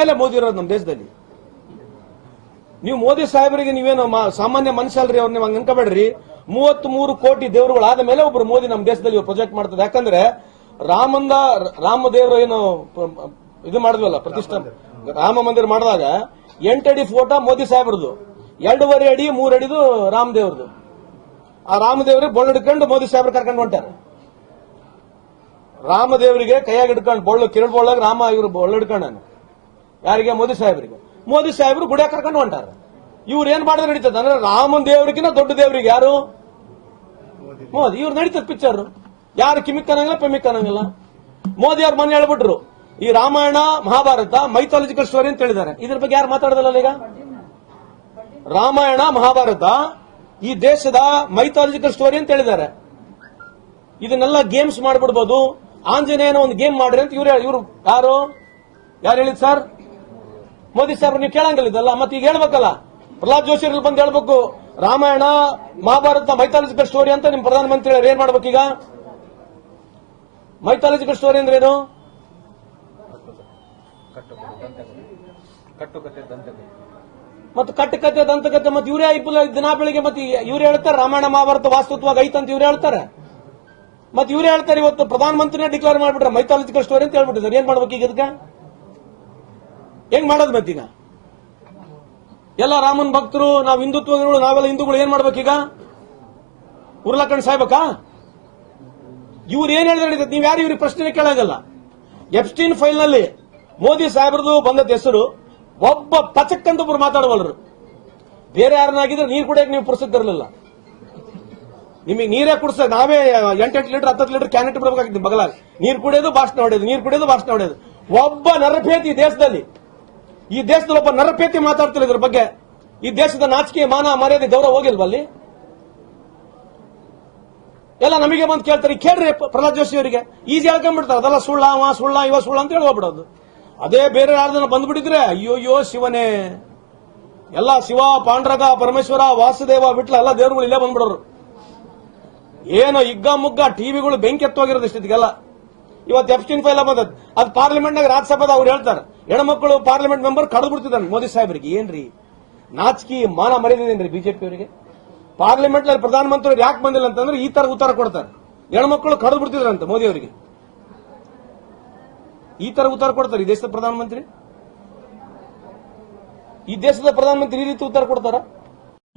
ಆಮೇಲೆ ಮೋದಿ ಇರೋದು ನಮ್ಮ ದೇಶದಲ್ಲಿ. ನೀವು ಮೋದಿ ಸಾಹೇಬರಿಗೆ ನೀವೇನು ಸಾಮಾನ್ಯ ಮನುಷ್ಯಲ್ರಿ ಅವ್ರು ನೀವು ಹಂಗೆ ಅನ್ಕೋಬೇಡ್ರಿ. ಮೂವತ್ತ್ ಮೂರು ಕೋಟಿ ದೇವರುಗಳಾದ ಆದ ಮೇಲೆ ಒಬ್ರು ಮೋದಿ ನಮ್ಮ ದೇಶದಲ್ಲಿ ಪ್ರೊಜೆಕ್ಟ್ ಮಾಡ್ತದೆ. ಯಾಕಂದ್ರೆ ರಾಮಂದ ರಾಮದೇವರು ಏನು ಪ- ಪ- ಇದು ಮಾಡಿದ್ವಲ್ಲ ಪ್ರತಿಷ್ಠಾ ರಾಮ ಮಂದಿರ ಮಾಡಿದಾಗ ಎಂಟಡಿ ಫೋಟೋ ಮೋದಿ ಸಾಹೇಬ್ರದು ಎರಡೂವರೆ ಅಡಿ ಮೂರ್ ಅಡಿದು ರಾಮದೇವ್ರದು ಆ ರಾಮದೇವ್ರಿಗೆ ಬೊಳ್ಳು ಹಿಡ್ಕೊಂಡು ಮೋದಿ ಸಾಹೇಬ್ರು ಕರ್ಕೊಂಡು ಹೊಂಟಾರೆ ರಾಮದೇವರಿಗೆ ಕೈಯಾಗಿ ಹಿಡ್ಕೊಂಡು ಬೊಳ್ಳು ಕಿರಣ್ ಬೊಳ್ಳಾಗ ರಾಮ ಇವರು ಬೊಳ್ಳು ಹಿಡ್ಕೊಂಡಾನೆ. ಯಾರಿಗೆ? ಮೋದಿ ಸಾಹೇಬರಿಗೆ. ಮೋದಿ ಸಾಹೇಬರು ಗುಡಿಯ ಕರ್ಕೊಂಡು ಹೊಂಟಾರ. ಇವ್ರು ಏನ್ ಮಾಡಿದ್ರೆ ನಡೀತದ? ಅಂದ್ರೆ ರಾಮನ್ ದೇವರಿಗಿನ ದೊಡ್ಡ ದೇವರಿಗೆ ಯಾರು? ಮೋದಿ. ಇವ್ರು ನಡೀತದ ಪಿಕ್ಚರ್ ಯಾರು ಕಿಮಿಕ್ ಅನ್ನಂಗಿಲ್ಲ ಪೆಮಿಕ್ ಅನ್ನಂಗಿಲ್ಲ. ಮೋದಿ ಅವ್ರು ಮೊನ್ನೆ ಹೇಳ್ಬಿಟ್ರು. ಈ ರಾಮಾಯಣ ಮಹಾಭಾರತ ಮೈಥಾಲಜಿಕಲ್ ಸ್ಟೋರಿ ಅಂತ ಹೇಳಿದ್ದಾರೆ. ಇದ್ರ ಬಗ್ಗೆ ಯಾರು ಮಾತಾಡೋದಲ್ಲ ಈಗ? ರಾಮಾಯಣ ಮಹಾಭಾರತ ಈ ದೇಶದ ಮೈಥಾಲಜಿಕಲ್ ಸ್ಟೋರಿ ಅಂತ ಹೇಳಿದ್ದಾರೆ. ಇದನ್ನೆಲ್ಲ ಗೇಮ್ಸ್ ಮಾಡ್ಬಿಡ್ಬೋದು. ಆಂಜನೇಯನ ಒಂದು ಗೇಮ್ ಮಾಡ್ರಿ ಅಂತ ಇವ್ರು ಇವ್ರು ಯಾರು? ಯಾರು ಹೇಳಿದ್ ಸರ್ ಮೋದಿ ಸರ್ ನೀವು ಕೇಳಂಗಿಲ್ಲ ಇದಲ್ಲ. ಮತ್ತೆ ಈಗ ಹೇಳ್ಬೇಕಲ್ಲ. ಪ್ರಹ್ಲಾದ್ ಜೋಶಿ ಬಂದು ಹೇಳ್ಬೇಕು, ರಾಮಾಯಣ, ಮಹಾಭಾರತ, ಮೈಥಾಲಜಿಕಲ್ ಸ್ಟೋರಿ ಅಂತ ನಿಮ್ ಪ್ರಧಾನಮಂತ್ರಿ ಏನು ಈಗ? ಮೈಥಾಲಜಿಕಲ್ ಸ್ಟೋರಿ ಅಂದ್ರೆ ಏನು? ಮತ್ತೆ ದಂತ ಕತೆ ಮತ್ತೆ ಇವರೇ ದಿನ ಬೆಳಿಗ್ಗೆ ಮತ್ತೆ ಇವ್ರು ಹೇಳ್ತಾರೆ, ರಾಮಾಯಣ, ಮಹಾಭಾರತ ವಾಸ್ತುತ್ವ ಐತಂತ ಇವ್ರು ಹೇಳ್ತಾರೆ. ಮತ್ತೆ ಇವ್ರು ಹೇಳ್ತಾರೆ, ಇವತ್ತು ಪ್ರಧಾನಮಂತ್ರಿನೇ ಡಿಕ್ಲೇರ್ ಮಾಡ್ಬಿಟ್ರೆ ಮೈಥಾಲಜಿಕಲ್ ಸ್ಟೋರಿ ಅಂತ ಹೇಳ್ಬಿಟ್ಟಿದ್ದಾರೆ ಏನ್ ಮಾಡ್ಬೇಕು ಈಗ ಇದಕ್ಕೆ? ಹೆಂಗ್ ಮಾಡೋದು ಮತ್ತೀಗ ಎಲ್ಲ ರಾಮನ್ ಭಕ್ತರು, ನಾವು ಹಿಂದುತ್ವಗಳು, ನಾವೆಲ್ಲ ಹಿಂದೂಗಳು ಏನ್ ಮಾಡ್ಬೇಕೀಗ ಉರ್ಲಕಂಡ್ ಸಾಯ್ಬೇಕಾ? ಇವ್ರು ಏನ್ ಹೇಳಿದ್ರೆ ನಡೀತದೆ ನೀವು ಯಾರು ಇವ್ರಿಗೆ ಪ್ರಶ್ನೆ ಕೇಳಾಗಲ್ಲ. ಎಪ್ಸ್ಟೀನ್ ಫೈಲ್ನಲ್ಲಿ ಮೋದಿ ಸಾಹೇಬ್ರದು ಬಂದದ ಹೆಸರು, ಒಬ್ಬ ಪಚಕ್ಕಂತ ಒಬ್ರು ಮಾತಾಡಬಲ್ರು ಬೇರೆ ಯಾರನ್ನಾಗಿದ್ರೆ ನೀರು ಕುಡಿಯಕ್ಕೆ ನೀವು ಪುರ್ಸಕ್ ಇರಲಿಲ್ಲ. ನಿಮಗೆ ನೀರೇ ಕುಡಿಸ, ನಾವೇ ಎಂಟೆಂಟು ಲೀಟರ್, ಹತ್ತತ್ತು ಲೀಟರ್ ಕ್ಯಾನೆಟ್ ಬಿಡಬೇಕಾಗಿತ್ತು ಬಗಲಾಗ. ನೀರು ಕುಡಿಯೋದು, ಭಾಷಣ ಹೊಡೆಯೋದು, ನೀರು ಕುಡಿಯೋದು, ಭಾಷಣ ಹೊಡೆಯೋದು. ಒಬ್ಬ ನರಭೇತಿ ದೇಶದಲ್ಲಿ ಈ ದೇಶದಲ್ಲಿ ಒಬ್ಬ ನರಪೇತಿ ಮಾತಾಡ್ತಿಲ್ಲ ಇದ್ರ ಬಗ್ಗೆ ಈ ದೇಶದ ನಾಚಿಕೆ ಮಾನ ಮರ್ಯಾದೆ ಗೌರವ ಹೋಗಿಲ್ವಾ ಅಲ್ಲಿ? ಎಲ್ಲ ನಮಗೆ ಬಂದು ಕೇಳ್ತಾರೆ ಕೇಳ್ರಿ ಪ್ರಹ್ಲಾದ್ ಜೋಶಿ ಅವರಿಗೆ. ಈಸಿ ಹೇಳ್ಕೊಂಡ್ಬಿಡ್ತಾರೆ, ಅದೆಲ್ಲ ಸುಳ್ಳ, ಅವ ಸುಳ್ಳ, ಇವ ಸುಳ್ಳ ಅಂತ ಹೇಳಿ ಹೋಗ್ಬಿಡೋದು ಅದೇ ಬೇರೆ ಯಾರ್ದನ್ನ ಬಂದ್ಬಿಟ್ಟಿದ್ರೆ ಅಯ್ಯೋ ಅಯ್ಯೋ ಶಿವನೇ, ಎಲ್ಲ ಶಿವ, ಪಾಂಡ್ರಗ, ಪರಮೇಶ್ವರ, ವಾಸುದೇವ ಬಿಟ್ಲ ಎಲ್ಲ ದೇವರುಗಳು ಇಲ್ಲೇ ಬಂದ್ಬಿಡೋರು. ಏನೋ ಇಗ್ಗ ಮುಗ್ಗ, ಟಿವಿಗಳು ಬೆಂಕಿ ಎತ್ತೋಗಿರೋದು ಇಷ್ಟಿಗೆಲ್ಲ ಇವತ್ತು ಎಫ್ಟಿನ್ ಫೈಲ್ ಬಂದದ್ ಅದು ಪಾರ್ಲಿಮೆಂಟ್ನಾಗ ರಾಜ್ಯಸಭಾದ ಅವ್ರು ಹೇಳ್ತಾರೆ. ಹೆಣ್ಮಕ್ಳು ಪಾರ್ಲಿಮೆಂಟ್ ಮೆಂಬರ್ ಕಳೆದು ಬಿಡ್ತಿದ್ದಾನೆ ಮೋದಿ ಸಾಹೇಬರಿಗೆ. ಏನ್ರಿ? ನಾಚಿಕೆ, ಮಾನ ಮರ್ಯಾದೇನ್ರಿ ಬಿಜೆಪಿ ಅವರಿಗೆ? ಪಾರ್ಲಿಮೆಂಟ್ನಲ್ಲಿ ಪ್ರಧಾನಮಂತ್ರಿ ಯಾಕೆ ಬಂದಿಲ್ಲ ಅಂತಂದ್ರೆ ಈ ತರ ಉತ್ತರ ಕೊಡ್ತಾರೆ. ಹೆಣ್ಮಕ್ಳು ಕಳೆದು ಬಿಡ್ತಿದ್ರಂತೆ ಮೋದಿ ಅವರಿಗೆ. ಈ ತರ ಉತ್ತರ ಕೊಡ್ತಾರೆ ಈ ದೇಶದ ಪ್ರಧಾನಮಂತ್ರಿ? ಈ ದೇಶದ ಪ್ರಧಾನಮಂತ್ರಿ ಈ ರೀತಿ ಉತ್ತರ ಕೊಡ್ತಾರ?